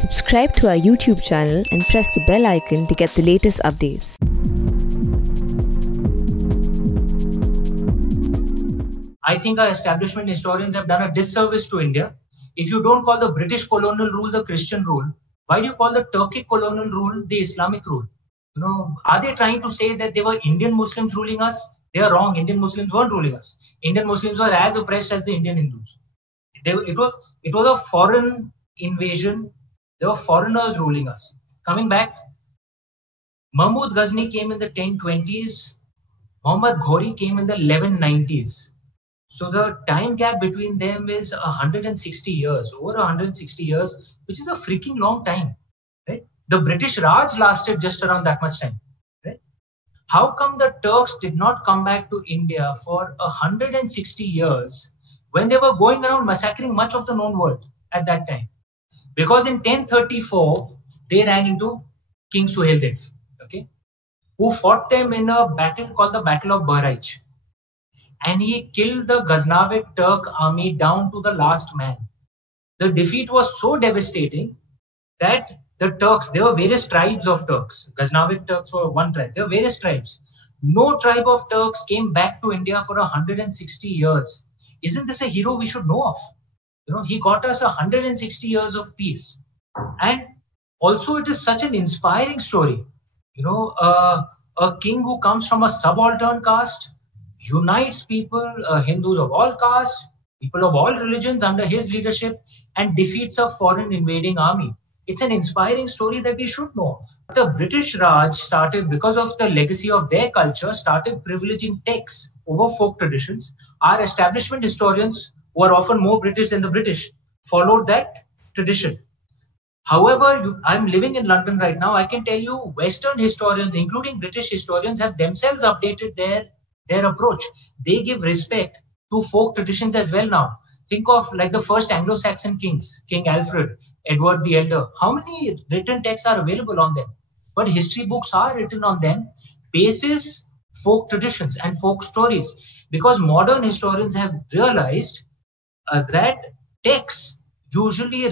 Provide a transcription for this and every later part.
Subscribe to our YouTube channel and press the bell icon to get the latest updates. I think our establishment historians have done a disservice to India. If you don't call the British colonial rule the Christian rule, why do you call the Turkic colonial rule the Islamic rule? You know, are they trying to say that they were Indian Muslims ruling us? They are wrong. Indian Muslims weren't ruling us. Indian Muslims were as oppressed as the Indian Hindus. It was a foreign invasion. There were foreigners ruling us. Coming back, Mahmud Ghazni came in the 1020s. Muhammad Ghori came in the 1190s. So the time gap between them is 160 years, over 160 years, which is a freaking long time. Right? The British Raj lasted just around that much time. Right? How come the Turks did not come back to India for 160 years when they were going around massacring much of the known world at that time? Because in 1034, they ran into King Suhail Dev, okay, who fought them in a battle called the Battle of Bahraich. And he killed the Ghaznavid Turk army down to the last man. The defeat was so devastating that the Turks, there were various tribes of Turks. Ghaznavid Turks were one tribe. There were various tribes. No tribe of Turks came back to India for 160 years. Isn't this a hero we should know of? You know, he got us 160 years of peace. And also it is such an inspiring story. You know, a king who comes from a subaltern caste, unites people, Hindus of all castes, people of all religions under his leadership, and defeats a foreign invading army. It's an inspiring story that we should know of. The British Raj started, because of the legacy of their culture, started privileging texts over folk traditions. Our establishment historians, who are often more British than the British, followed that tradition. However, I'm living in London right now. I can tell you Western historians, including British historians, have themselves updated their approach. They give respect to folk traditions as well now. Think of like the first Anglo-Saxon kings, King Alfred, Edward the Elder. How many written texts are available on them? But history books are written on them, basis folk traditions and folk stories. Because modern historians have realized that texts usually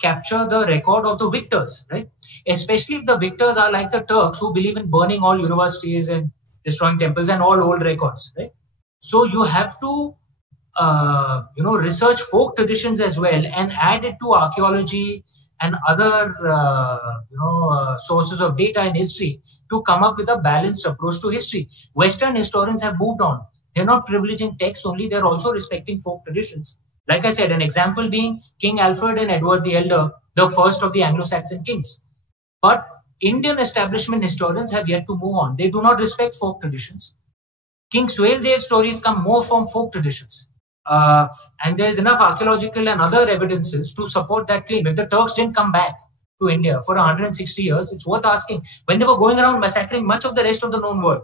capture the record of the victors, right? Especially if the victors are like the Turks, who believe in burning all universities and destroying temples and all old records, right? So you have to research folk traditions as well and add it to archaeology and other sources of data and history to come up with a balanced approach to history. Western historians have moved on. They're not privileging texts only, they're also respecting folk traditions. Like I said, an example being King Alfred and Edward the Elder, the first of the Anglo-Saxon kings. But Indian establishment historians have yet to move on. They do not respect folk traditions. King Suhail Dev's stories come more from folk traditions. And there's enough archaeological and other evidences to support that claim. If the Turks didn't come back to India for 160 years, it's worth asking. When they were going around massacring much of the rest of the known world,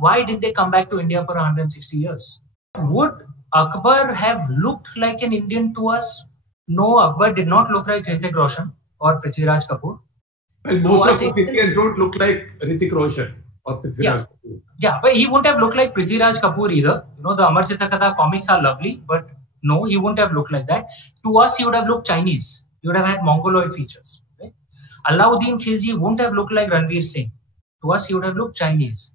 why did they come back to India for 160 years? Would Akbar have looked like an Indian to us? No, Akbar did not look like Hrithik Roshan or Prithviraj Kapoor. Well, most of Indians don't look like Hrithik Roshan or Prithviraj Kapoor. Yeah, but he wouldn't have looked like Prithviraj Kapoor either. You know, the Amar Chitra Katha comics are lovely, but no, he wouldn't have looked like that. To us, he would have looked Chinese. He would have had Mongoloid features. Right? Alauddin Khilji wouldn't have looked like Ranveer Singh. To us, he would have looked Chinese.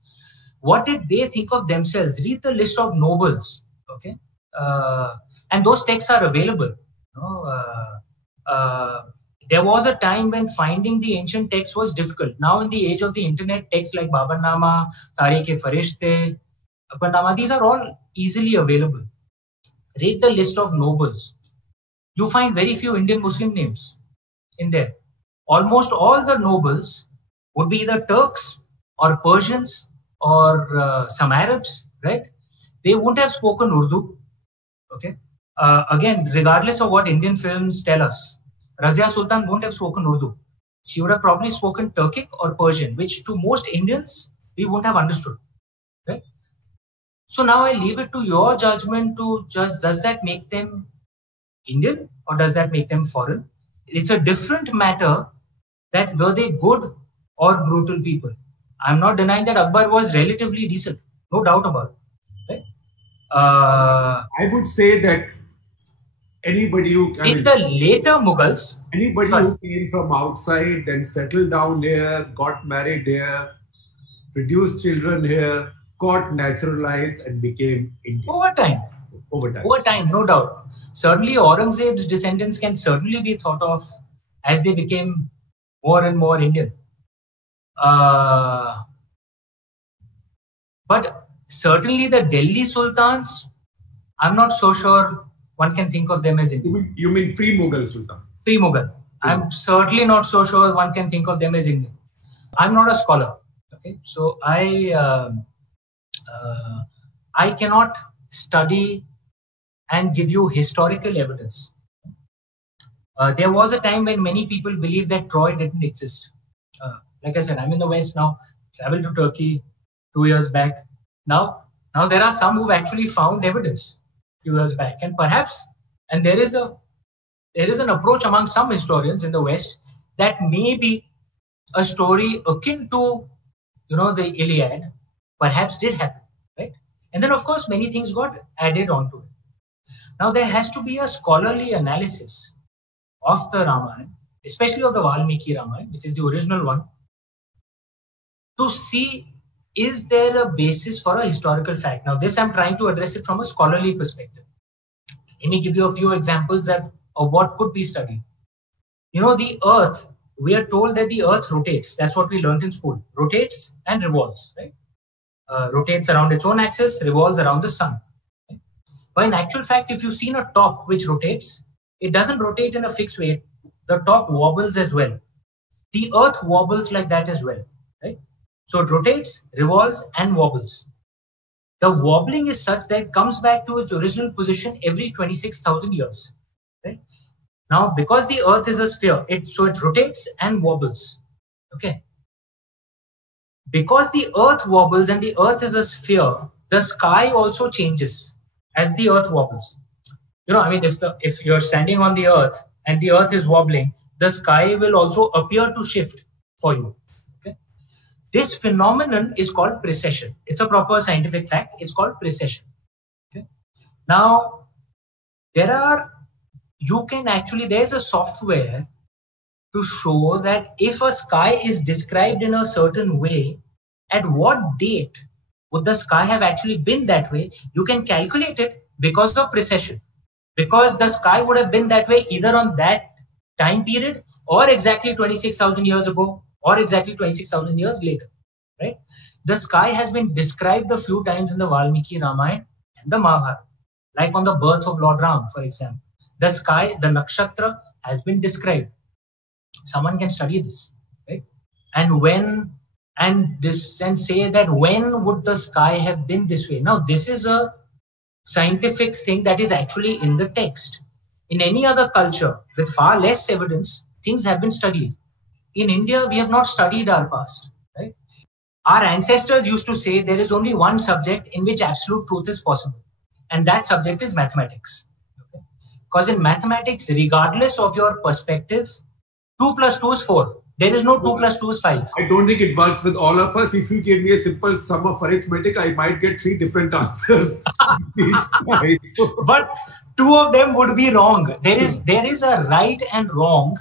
What did they think of themselves? Read the list of nobles, okay? And those texts are available. You know, there was a time when finding the ancient text was difficult. Now, in the age of the internet, texts like Babannama, Tarikh-e-Farishte, Akbarnama, these are all easily available. Read the list of nobles. You find very few Indian Muslim names in there. Almost all the nobles would be either Turks or Persians or some Arabs, right? They wouldn't have spoken Urdu, okay? Again, regardless of what Indian films tell us, Razia Sultan wouldn't have spoken Urdu. She would have probably spoken Turkic or Persian, which to most Indians, we wouldn't have understood, right? So now I leave it to your judgment to just, does that make them Indian or does that make them foreign? It's a different matter that were they good or brutal people. I'm not denying that Akbar was relatively decent, no doubt about it. Right? I would say that anybody who In the later Mughals, anybody who came from outside, then settled down here, got married here, produced children here, got naturalized and became Indian. Over time, no doubt. Certainly, Aurangzeb's descendants can certainly be thought of as they became more and more Indian. But certainly the Delhi Sultans, I'm not so sure one can think of them as Indian. You mean pre-Mughal Sultans? Pre-Mughal. I'm certainly not so sure one can think of them as Indian. I'm not a scholar. Okay, so I cannot study and give you historical evidence. There was a time when many people believed that Troy didn't exist. Like I said, I'm in the West now. Traveled to Turkey 2 years back. Now there are some who've actually found evidence a few years back, and perhaps, and there is an approach among some historians in the West that maybe a story akin to, the Iliad perhaps did happen, right? And then, of course, many things got added onto it. Now, there has to be a scholarly analysis of the Ramayana, especially of the Valmiki Ramayana, which is the original one, to see, is there a basis for a historical fact? Now, this I'm trying to address it from a scholarly perspective. Let me give you a few examples of what could be studied. The earth, we are told that the earth rotates. That's what we learned in school. Rotates and revolves, right? Rotates around its own axis, revolves around the sun. Right? But in actual fact, if you've seen a top which rotates, it doesn't rotate in a fixed way. The top wobbles as well. The earth wobbles like that as well, right? So it rotates, revolves, and wobbles. The wobbling is such that it comes back to its original position every 26,000 years. Right? Now, because the earth is a sphere, it rotates and wobbles. Okay. Because the earth wobbles and the earth is a sphere, the sky also changes as the earth wobbles. If you're standing on the earth and the earth is wobbling, the sky will also appear to shift for you. Okay. This phenomenon is called precession. It's a proper scientific fact. It's called precession. Okay. Now, there's a software to show that if a sky is described in a certain way, at what date would the sky have actually been that way? You can calculate it because of precession. Because the sky would have been that way either on that time period or exactly 26,000 years ago or exactly 26,000 years later, right? The sky has been described a few times in the Valmiki Ramayana and the Mahabharata, like on the birth of Lord Ram, for example. The sky, the nakshatra has been described. Someone can study this, right? And say that when would the sky have been this way? Now, this is a scientific thing that is actually in the text. In any other culture with far less evidence, things have been studied. In India, we have not studied our past, right? Our ancestors used to say there is only one subject in which absolute truth is possible, and that subject is mathematics. Because in mathematics, regardless of your perspective, 2 plus 2 is 4. There is no 2 plus 2 is 5. I don't think it works with all of us. If you give me a simple sum of arithmetic, I might get 3 different answers. But 2 of them would be wrong. There is a right and wrong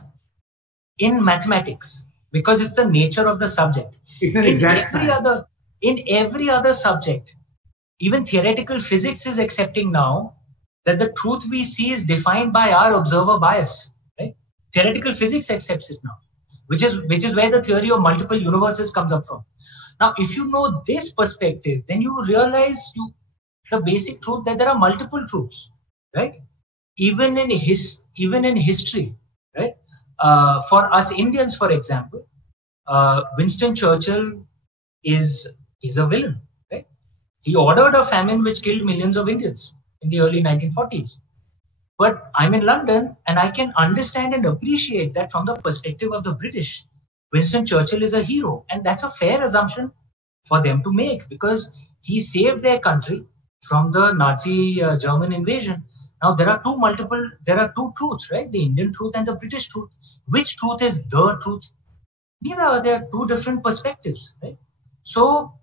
in mathematics because it's the nature of the subject. It's an exact science. In every other subject, even theoretical physics is accepting now that the truth we see is defined by our observer bias. Right? Theoretical physics accepts it now, which is where the theory of multiple universes comes up from. Now, if you know this perspective, then you realize the basic truth that there are multiple truths, right? Even in history, right? For us Indians, for example, Winston Churchill is a villain, right? He ordered a famine which killed millions of Indians in the early 1940s. But I'm in London and I can understand and appreciate that from the perspective of the British. Winston Churchill is a hero, and that's a fair assumption for them to make because he saved their country from the Nazi German invasion. Now there are two truths, right? The Indian truth and the British truth. Which truth is the truth? Neither. There are two different perspectives, right? So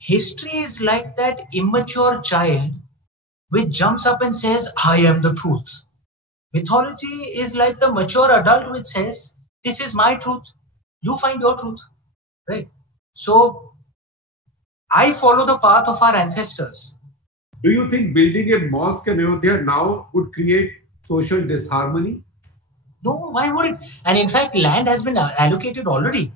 history is like that immature child which jumps up and says, I am the truth, Mythology is like the mature adult which says, this is my truth, you find your truth, right? So I follow the path of our ancestors. Do you think building a mosque in Ayodhya now would create social disharmony? No, why would it? And in fact, land has been allocated already,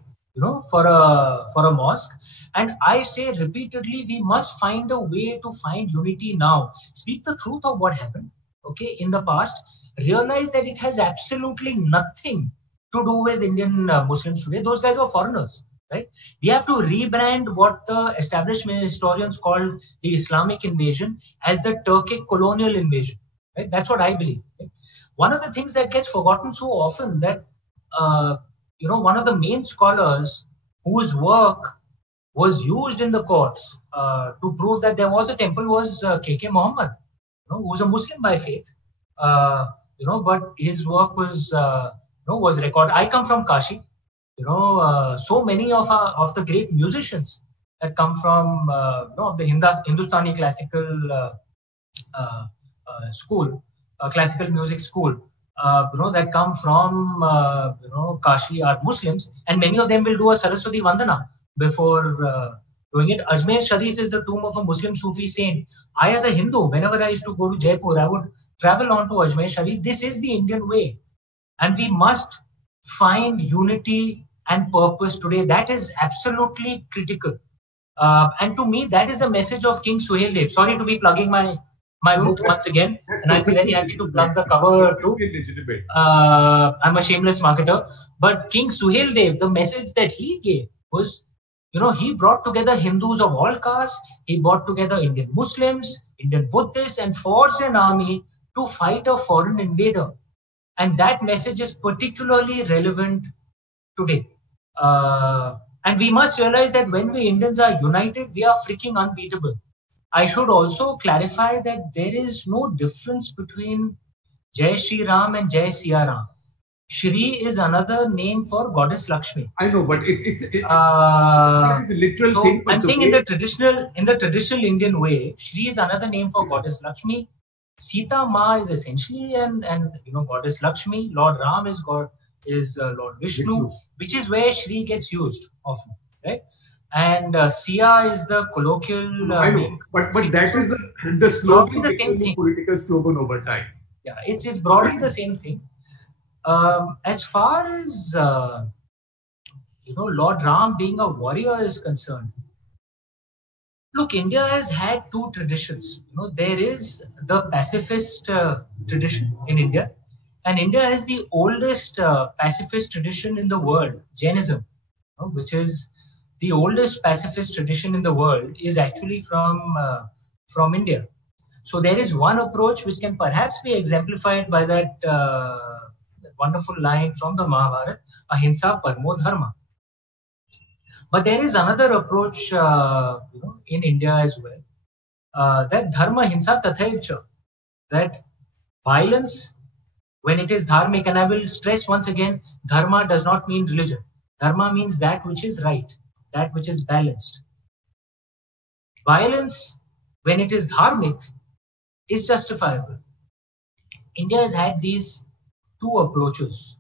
for a mosque. And I say repeatedly, we must find a way to find unity now. Speak the truth of what happened, okay, in the past. Realize that it has absolutely nothing to do with Indian Muslims today. Those guys were foreigners, right? We have to rebrand what the establishment historians called the Islamic invasion as the Turkic colonial invasion, right? That's what I believe. Right? One of the things that gets forgotten so often that, one of the main scholars whose work was used in the courts to prove that there was a temple was K.K. Muhammad, who was a Muslim by faith, but his work was recorded. I come from Kashi, so many of the great musicians that come from the Hindustani classical school, classical music school, that come from Kashi are Muslims, and many of them will do a Saraswati Vandana before doing it. Ajmer Sharif is the tomb of a Muslim Sufi saint. I, as a Hindu, whenever I used to go to Jaipur, I would travel on to Ajmer Sharif. This is the Indian way, and we must find unity and purpose today. That is absolutely critical. And to me, that is the message of King Suhail Dev. Sorry to be plugging my book once again, and I'll be very happy to plug the cover too. I'm a shameless marketer. But King Suhail Dev, the message that he gave was, he brought together Hindus of all castes, he brought together Indian Muslims, Indian Buddhists, and forged an army to fight a foreign invader. And that message is particularly relevant today. And we must realize that when we Indians are united, we are freaking unbeatable. I should also clarify that there is no difference between Jai Shri Ram and Jai Siya Ram. Shri is another name for Goddess Lakshmi. I know, but it's a literal thing. I'm saying in the traditional Indian way, Shri is another name for Goddess Lakshmi. Sita Ma is essentially and Goddess Lakshmi. Lord Ram is Lord Vishnu, which is where Shri gets used often, right? And Siya is the colloquial. I know, but that is the slogan, the political slogan over time. Yeah, it's broadly the same thing. As far as Lord Ram being a warrior is concerned, look, India has had two traditions. There is the pacifist tradition in India, and India has the oldest pacifist tradition in the world, Jainism, which is the oldest pacifist tradition in the world, is actually from India. So there is one approach which can perhaps be exemplified by that wonderful line from the Mahabharata, Ahimsa Paramo Dharma. But there is another approach, in India as well, that Dharma Hinsa Tathaicha, that violence, when it is dharmic, and I will stress once again, Dharma does not mean religion. Dharma means that which is right, that which is balanced. Violence, when it is dharmic, is justifiable. India has had these two approaches.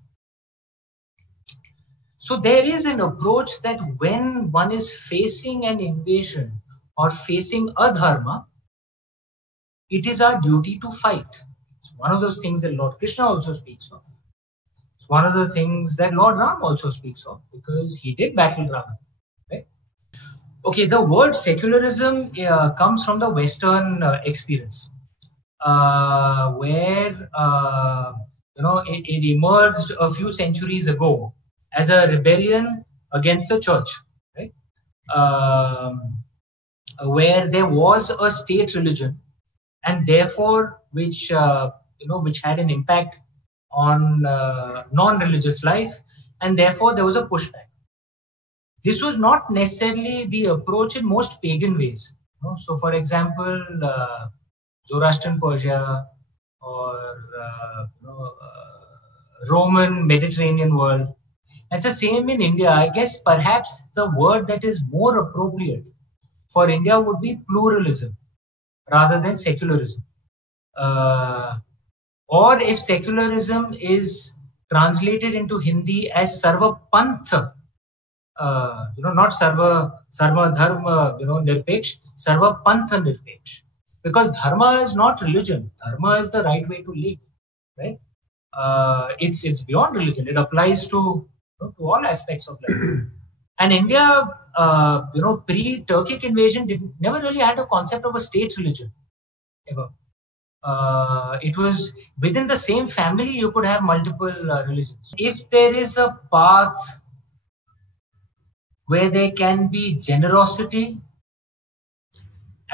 So there is an approach that when one is facing an invasion or facing a dharma, it is our duty to fight. It's one of those things that Lord Krishna also speaks of. It's one of the things that Lord Ram also speaks of, because he did battle Ravan. Right? Okay, the word secularism comes from the Western experience, where it emerged a few centuries ago as a rebellion against the church, right? Where there was a state religion, and therefore which had an impact on non-religious life, and therefore there was a pushback. This was not necessarily the approach in most pagan ways. So, for example, Zoroastrian Persia or Roman Mediterranean world. It's the same in India. I guess perhaps the word that is more appropriate for India would be pluralism rather than secularism. or if secularism is translated into Hindi as Sarva Panth, not Sarva Dharma, Nirpeksh, Sarva Pantha Nirpeksh. Because dharma is not religion. Dharma is the right way to live, right? It's beyond religion. It applies to all aspects of life. And India, pre-Turkic invasion, never really had a concept of a state religion, ever. It was within the same family, you could have multiple religions. If there is a path where there can be generosity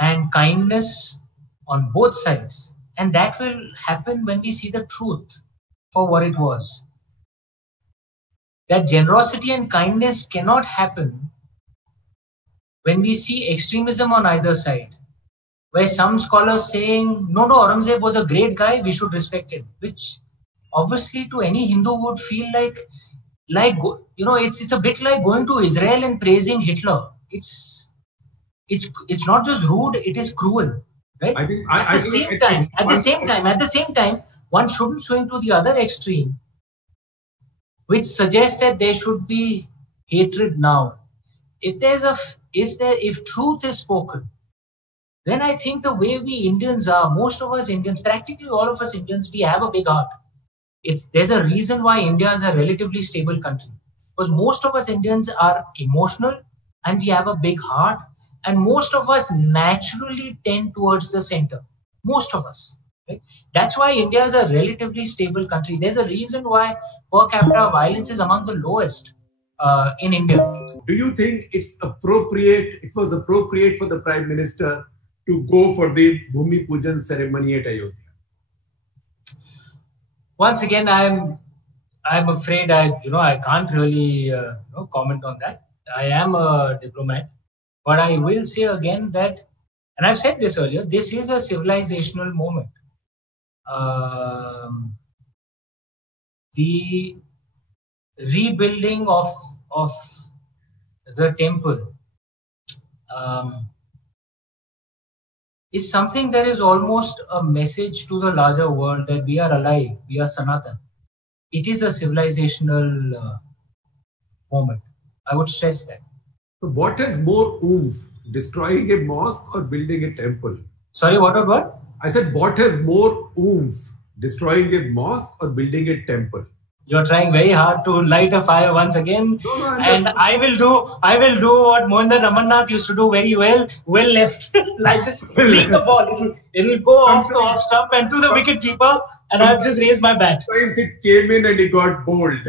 and kindness on both sides, and that will happen when we see the truth for what it was. That generosity and kindness cannot happen when we see extremism on either side, where some scholars saying, no, Aurangzeb was a great guy, we should respect him, which obviously to any Hindu would feel like it's a bit like going to Israel and praising Hitler. It's not just rude, it is cruel, right? At the same time, one shouldn't swing to the other extreme, which suggests that there should be hatred now. If truth is spoken, then I think the way we Indians are, most of us Indians, practically all of us Indians, we have a big heart. There's a reason why India is a relatively stable country, because most of us Indians are emotional and we have a big heart, and most of us naturally tend towards the center. Most of us. Right? That's why India is a relatively stable country. There's a reason why per capita violence is among the lowest in India. Do you think it was appropriate for the Prime Minister to go for the Bhumi Pujan ceremony at Ayodhya? Once again, I'm afraid I can't really comment on that. I am a diplomat, but I will say again that, and I've said this earlier, this is a civilizational moment. The rebuilding of the temple is something that is almost a message to the larger world that we are alive, we are Sanatan. It is a civilizational moment. I would stress that. So what has more oomph, destroying a mosque or building a temple? Sorry, what? I said, what has more oomph, destroying a mosque or building a temple? You're trying very hard to light a fire once again. No, and I will do what Mohandas Ramannath used to do very well left. Like just leak the ball. It'll go off the off stump and to the wicket keeper, and I'll just raise my bat. Sometimes it came in and it got bold.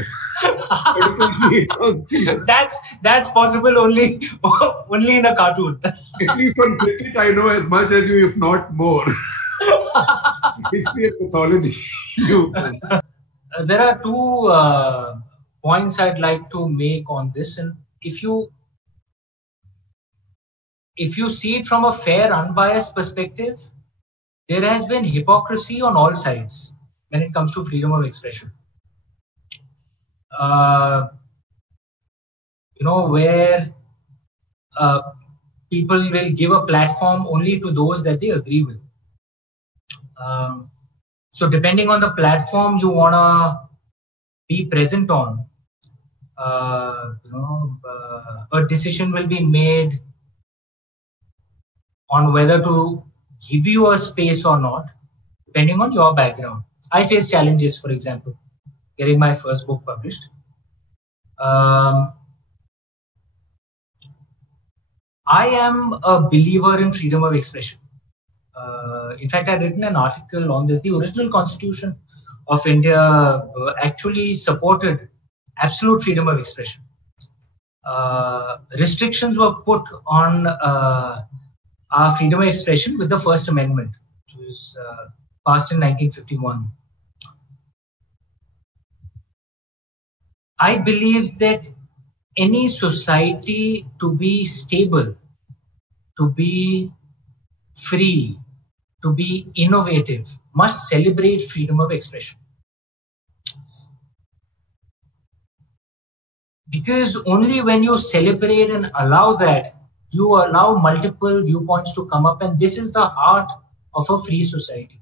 That's possible only in a cartoon. At least on cricket, I know as much as you, if not more. History and mythology. There are two points I'd like to make on this, and if you see it from a fair, unbiased perspective, there has been hypocrisy on all sides when it comes to freedom of expression. Where people will give a platform only to those that they agree with. So depending on the platform you want to be present on, a decision will be made on whether to give you a space or not, depending on your background. I face challenges, for example, getting my first book published. I am a believer in freedom of expression. In fact, I'd written an article on this. The original Constitution of India actually supported absolute freedom of expression. Restrictions were put on our freedom of expression with the First Amendment, which was passed in 1951. I believe that any society to be stable, to be free, to be innovative, must celebrate freedom of expression. Because only when you celebrate and allow that, you allow multiple viewpoints to come up, and this is the heart of a free society.